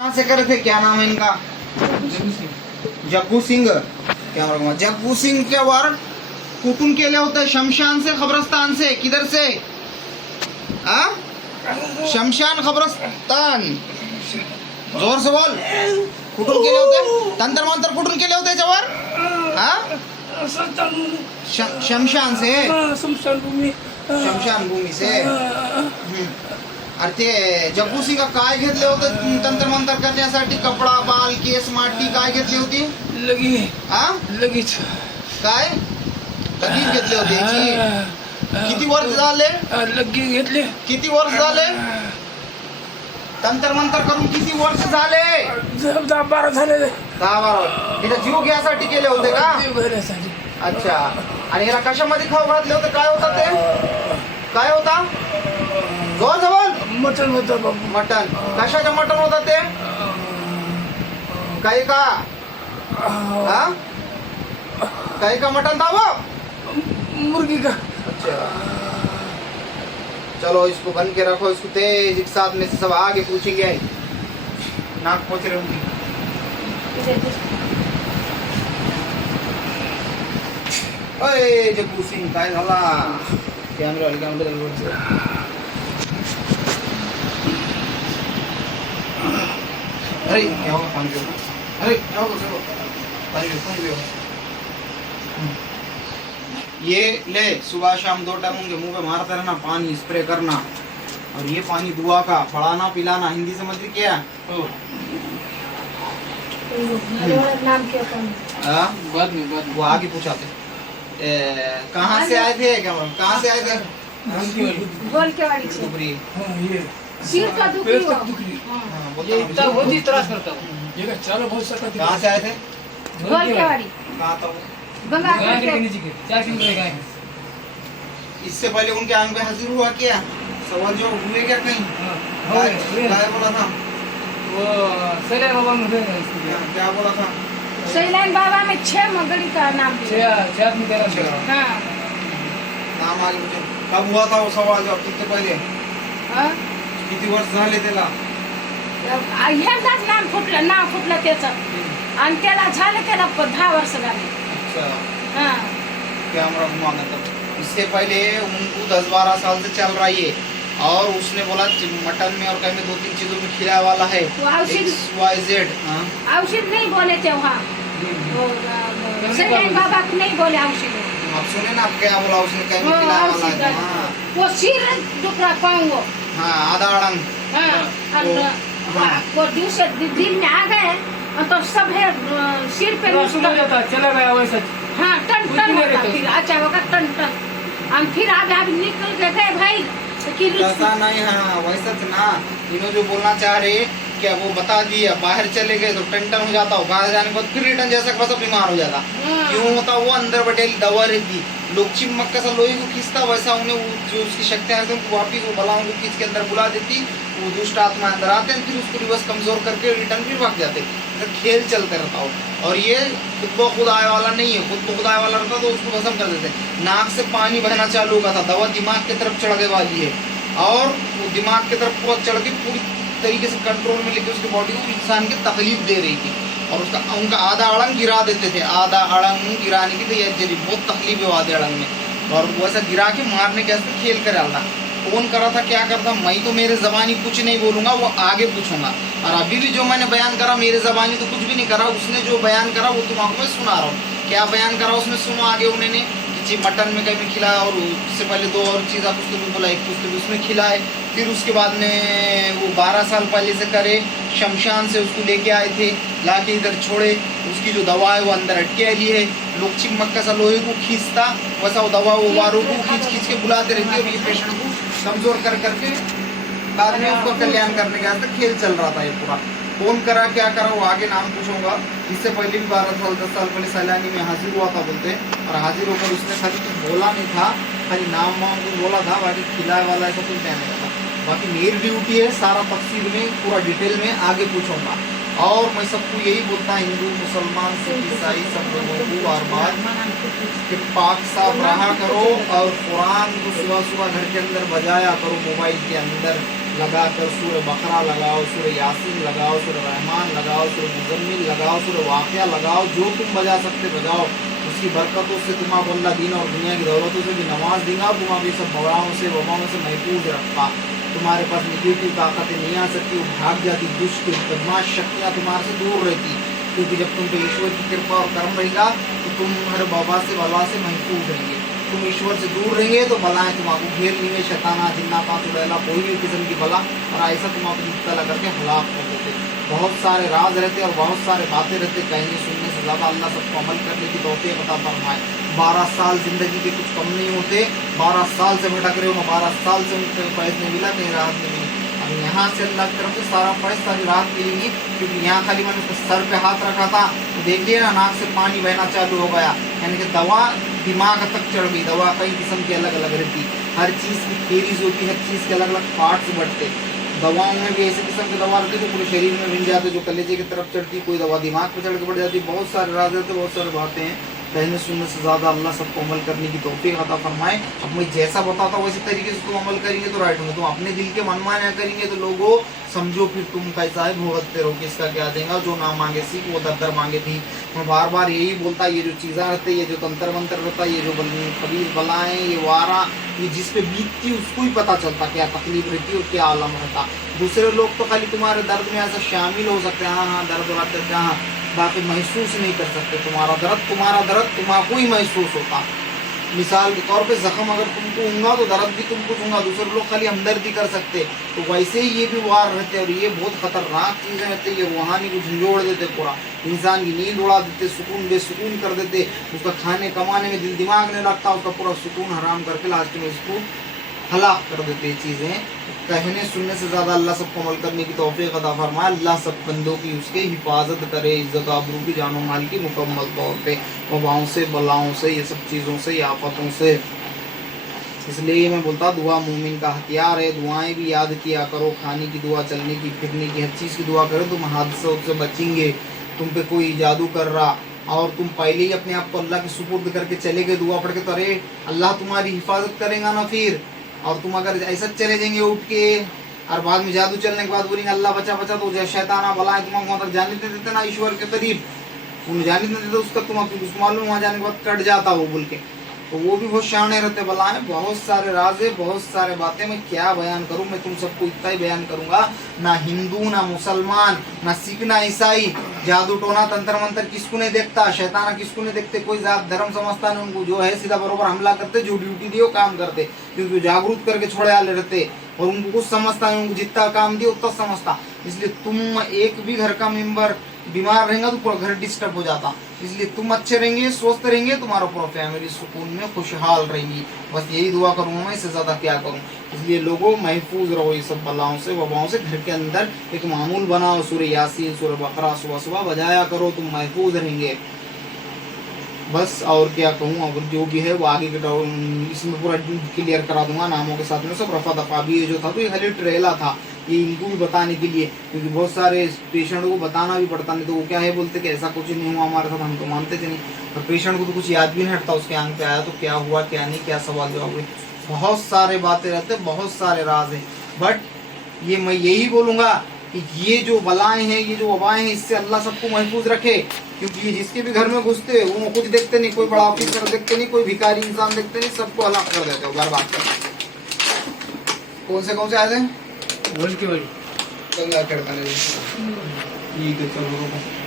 कहाँ से करे थे, क्या नाम है इनका? जग्गू सिंग। क्या बोलूंगा, जग्गू सिंग के वर कुटुंब केले होते शमशान से, खबरस्तान से, किधर से? शमशान खबरस्तान, जोर से बोल। कुटुंब केले होते, तंत्र मंत्र कुटुंब केले होते जवर। शमशान से, शमशान भूमी से। अरे ते जग्गू सिंग काय घेतले होते तंत्र मंत्र करण्यासाठी? कपडा, बाल, केस, माटी काय घेतली होती? लगीच काय लगीच घेतले होते याची? किती वर्ष झाले लगीच घेतले? किती वर्ष झाले तंत्र मंत्र करून? किती वर्ष झाले? 10-12 झाले. 10-12. हिला जीव घ्यायसाठी केले होते का? जीव घेण्यासाठी. अच्छा. आणि हिला कशामध्ये खाऊ घातले होते? काय होता ते? काय होता? जोर से बोल. मटन होतं बाबू. मटन. कशाचं मटन होता ते? काही का? काही का मटन था वो? मुर्गी का. अच्छा. चलो इसको बन के रखो, इसको तेज एक साथ में से सब आगे पूछेंगे. नाक पोछ रहे होंगे. अरे जग्गू सिंग काय झाला? कॅमेरा अरे क्या होगा, पानी पियो. अरे क्या होगा, चलो पानी पियो. ये ले सुबह शाम 2 टाइम उनके मुंह पे मारते रहना, पानी स्प्रे करना. और ये पानी दुआ का, पढ़ाना पिलाना. हिंदी समझ रही क्या? नाम क्या था? बाद में वो आगे पूछाते. कहाँ से आए थे? क्या कहाँ से आए थे? गोल के वाड़ी से. डुबरी. ये सिर का दुखी हो. हाँ, बोलता ये हूँ. इतना बहुत ही त्रास करता हूँ. ये चलो बहुत सकत. कहाँ से आए थे? गोल के वाड़ी कहाँ था वो? गंगा गाय के के नीचे के 4 किलोमीटर गाय है. इससे पहले उनके आंग पे हाजिर हुआ क्या? सवाल जो हुए क्या कहीं? क्या बोला था? वो सैले बाबा में क्या बोला था? सैलान बाबा में 6 मगड़ी का नाम दिया. 6 आदमी कह रहा है. हाँ. नाम आगे मुझे. कब हुआ था वो सवाल जवाब? कितने पहले? हाँ? किती वर्ष झाले त्याला? ह्याचाच नाव फुटलं त्याचं. आणि त्याला झालं त्याला 10 वर्ष झाले. अच्छा. हाँ. कैमरा घुमाना तब. इससे पहले उनको 10-12 साल से चल रही है. और उसने बोला मटन में और कहीं में 2-3 चीजों में खिलाने वाला है. वो औषध XYZ. औषध नहीं बोले थे वहाँ. सैलान बाबा को नहीं बोले औषध. आप सुने ना, आप क्या बोला उसने? कहीं में वो खिलाने वाला औषध है. हाँ. वो सिर दुख रहा पाऊंगो. हाँ, आधा अड़ंग. हाँ. हाँ. वो दूसरे दिन में आ गए तो सब है सिर पे सुना जाता चला गया वैसा. हाँ टन टन होता. फिर अच्छा होगा टन टन. हम फिर आगे निकल के गए भाई कि ऐसा नहीं. हाँ वैसा ना. इन्होंने जो बोलना चाह रहे क्या वो बता दिया. बाहर चले गए तो टन हो जाता हो. बाहर जाने के बाद फिर रिटर्न जैसा का सब बीमार हो जाता. क्यों होता? वो अंदर बैठे दवा रहती. लोग चिमक का सा लोहे को खींचता, वैसा उन्हें जो उसकी शक्तियाँ रहती हैं वापिस वो बलाओं को खींच के अंदर बुला देती. वो दुष्ट आत्मा अंदर आते हैं, फिर उसको रिवर्स कमजोर करके रिटर्न फिर भाग जाते. तो खेल चलते रहता हो. और ये खुद ब खुद आए वाला नहीं है. खुद ब खुद आए वाला रहता तो उसको भस्म कर देते. नाक से पानी बहना चालू होगा था. दवा दिमाग की तरफ चढ़ने वाली है और वो दिमाग की तरफ बहुत चढ़ के पूरी तरीके से कंट्रोल में लेके उसकी बॉडी को इंसान की तकलीफ दे रही थी. और उसका उनका आधा अड़ंग गिरा देते थे. आधा अड़ंग गिराने की तैयारी. बहुत तकलीफ है आधे अड़ंग में. और वैसा गिरा के मारने के वास्ते खेल कर डालता. कौन करा था, क्या करता? मैं तो मेरे जबानी कुछ नहीं बोलूंगा, वो आगे पूछूंगा. और अभी भी जो मैंने बयान करा मेरे जबानी तो कुछ भी नहीं करा. उसने जो बयान करा वो तुम्हारा मैं सुना रहा हूँ. क्या बयान करा उसने सुनो आगे. उन्होंने जी मटन में कहीं खिलाया और उससे पहले 2 और चीज़ आप उसको बोला. एक पुस्तक उसमें खिलाए. फिर उसके बाद में वो 12 साल पहले से करे शमशान से उसको लेके आए थे. लाके इधर छोड़े. उसकी जो दवा है वो अंदर अटके रही है. लोग चिमक का सा लोहे को खींचता वैसा वो दवा वो वारों को खींच के बुलाते रहती है. और ये पेशेंट को कमजोर करके बाद में उसको कल्याण करने के वास्ते खेल चल रहा था ये पूरा. कौन करा क्या करा वो आगे नाम पूछूंगा. इससे पहले भी 12-10 साल पहले सैलानी में हाजिर हुआ था बोलते. और हाजिर होकर उसने खाली कुछ बोला नहीं था, खाली नाम वाम कुछ बोला था. बाकी खिलाए वाला ऐसा कुछ कहने का था. बाकी मेरी ड्यूटी है सारा तफसील में पूरा डिटेल में आगे पूछूंगा. और मैं सबको यही बोलता, हिंदू मुसलमान सिख ईसाई सब लोगों को बार बार कि पाक साफ रहा करो और कुरान को सुबह सुबह घर के अंदर बजाया करो, मोबाइल के अंदर लगाकर सूरह बकरा लगाओ, सूरह यासीन लगाओ, सूरह रहमान लगाओ, सूरह मुज़म्मिल लगाओ, सूरह वाक़िया लगाओ, जो तुम बजा सकते बजाओ। उसकी बरकतों से तुम्हारा अल्लाह दीन और दुनिया की दौलतों से भी नमाज देगा, तुम्हारी सब बवाओं से वबाओं से महफूज रखा। तुम्हारे पास निगेटिव ताकतें नहीं आ सकती, वो भाग जाती, दुष्ट बदमाश शक्तियाँ तुम्हारे से दूर रहती, क्योंकि जब तुम पे ईश्वर की कृपा और कर्म रहेगा तो तुम हर बाबा से बला से महफूज रहेंगे। तुम ईश्वर से दूर रहेंगे तो बलाएं तुम्हारा घेर लेंगे, शैताना जिन्नाता चुड़ैला कोई भी किस्म की बला, और ऐसा तुम अपनी मुब्तला करके हलाक कर देते। बहुत सारे राज रहते और बहुत सारे बातें रहते, कहने सुनने से ज़्यादा अल्लाह सबको अमल करने की तौफीक अता फरमाए। 12 साल ज़िंदगी के कुछ कम नहीं होते, 12 साल से भटक रहे हो, 12 साल से उनको फैज़ नहीं मिला, कहीं राहत नहीं मिली। अब यहाँ से अल्लाह की तरफ से सारा फैज़ सारी राहत मिलेगी, क्योंकि यहाँ खाली मैंने उसके सर पे हाथ रखा था तो देख लिया ना, नाक से पानी बहना चालू हो गया, यानी कि दवा दिमाग तक चढ़ गई। दवा कई किस्म की अलग अलग रहती, हर चीज़ की थेरीज होती, हर चीज़ के अलग अलग पार्ट्स बढ़ते। दवाओं में भी ऐसे किस्म की दवा रहती जो पूरे शरीर में मिल जाते, जो कलेजे की तरफ चढ़ती, कोई दवा दिमाग पर चढ़ के बढ़ जाती। बहुत सारे राज रहते, बहुत सारे बातें हैं। कहने सुनने से ज़्यादा अल्लाह सबको अमल करने की तौफीक अता फरमाए। अब मैं जैसा बताता हूँ वैसे तरीके से तुम अमल करेंगे तो राइट होंगे, तुम अपने दिल के मनमाना करेंगे तो लोगों समझो फिर तुम कैसा है भुगतते रहो, किसका क्या देगा। जो ना मांगे सीख वो दर दर मांगे थी। मैं बार बार यही बोलता, ये जो चीज़ें रहते, ये जो तंत्र मंत्र रहता, ये जो खबीर बलाएँ, ये वारा, ये जिस पे बीतती उसको ही पता चलता क्या तकलीफ रहती और क्या आलम रहता। दूसरे लोग तो खाली तुम्हारे दर्द में ऐसा शामिल हो सकते हैं, हाँ हाँ दर्द वाते जहाँ, बाकी महसूस नहीं कर सकते तुम्हारा दर्द तुम्हारा ही महसूस होता। मिसाल के तौर पे जख्म अगर तुमको होगा तो दर्द भी तुमको होगा, दूसरे लोग खाली हमदर्दी कर सकते, तो वैसे ही ये भी वार रहते और ये बहुत खतरनाक चीज़ें रहती है। ये रूहानी को झंझोड़ देते, पूरा इंसान की नींद उड़ा देते, सुकून बेसुकून कर देते, उसका खाने कमाने में दिल दिमाग नहीं लगता, उसका पूरा सुकून हराम करके लास्ट में इसको हलाक कर देते चीज़ें। कहने सुनने से ज़्यादा अल्लाह सबको अमल करने की तौफीक अता फरमाए। अल्लाह सब बंदों की उसके हिफाजत करे, इज़्ज़त आबरू की जानो माल की मुकम्मल तौर पे, वबाओं से बलाओं से, ये सब चीज़ों से, आफतों से। इसलिए मैं बोलता दुआ मोमिन का हथियार है। दुआएं भी याद किया करो, खाने की दुआ, चलने की फिरने की, हर चीज़ की दुआ करो, तुम हादसों से बचेंगे। तुम पे कोई जादू कर रहा और तुम पहले ही अपने आप को अल्लाह के सुपुर्द करके चले गए दुआ पढ़ के, तो अरे अल्लाह तुम्हारी हिफाजत करेगा ना फिर। और तुम अगर ऐसा चले जाएंगे उठ के और बाद में जादू चलने के बाद बोलेंगे अल्लाह बचा बचा, तो शैताना बलाएं तुम्हारे वहाँ तक जाने नहीं देते ना, ईश्वर के करीब उन्हें जाने नहीं देते, उसका तुम उसको मालूम वहाँ जाने के बाद कट जाता वो बोल के, तो वो भी बहुत शाने रहते बलाएं। बहुत सारे राज है, बहुत सारे बातें, मैं क्या बयान करूं, मैं तुम सबको इतना ही बयान करूंगा। ना हिंदू, ना मुसलमान, ना सिख, ना ईसाई, जादू टोना तंत्र मंत्र किसको नहीं देखता, शैताना किसको नहीं देखते, कोई जात धर्म समझता नहीं उनको, जो है सीधा बरोबर हमला करते, जो ड्यूटी दियो काम करते, क्योंकि जागरूक करके छोड़े आले रहते और उनको कुछ समझता नहीं, उनको जितना काम दिया उतना समझता। इसलिए तुम एक भी घर का मेंबर बीमार रहेगा तो पूरा घर डिस्टर्ब हो जाता। इसलिए तुम अच्छे रहेंगे, स्वस्थ रहेंगे, तुम्हारा पूरा फैमिली सुकून में खुशहाल रहेगी। बस यही दुआ करूँगा मैं, इससे ज़्यादा क्या करूँ। इसलिए लोगों महफूज रहो ये सब बलाओं से वबाओं से। घर के अंदर एक मामूल बनाओ, सूरह यासीन, सूरह बकरा सुबह सुबह बजाया करो, तुम महफूज रहेंगे। बस और क्या कहूँ, अब जो भी है वो आगे के इसमें पूरा क्लियर करा दूंगा नामों के साथ में सब। रफा दफा भी ये जो था तो ये खाली ट्रेला था, ये इनको भी बताने के लिए, क्योंकि बहुत सारे पेशेंट को बताना भी पड़ता, नहीं तो वो क्या है बोलते कि ऐसा कुछ नहीं हुआ हमारे साथ, हम तो मानते थे नहीं। और पेशेंट को तो कुछ याद भी नहीं हटता, उसके आंख पे आया तो क्या हुआ क्या नहीं, क्या सवाल जवाब हुए, बहुत सारे बातें रहते, बहुत सारे राज हैं। बट ये मैं यही बोलूँगा कि ये जो बलाएँ हैं, ये जो वबाएँ हैं, इससे अल्लाह सबको महफूज रखे। क्योंकि ये जिसके भी घर में घुसते वो कुछ देखते नहीं, कोई बड़ा ऑफिसर देखते नहीं, कोई भिखारी इंसान देखते नहीं, सबको हलाक कर देते हो बर्बाद कर। कौन से आए थे? बोल के गंगा ठीक है चलो।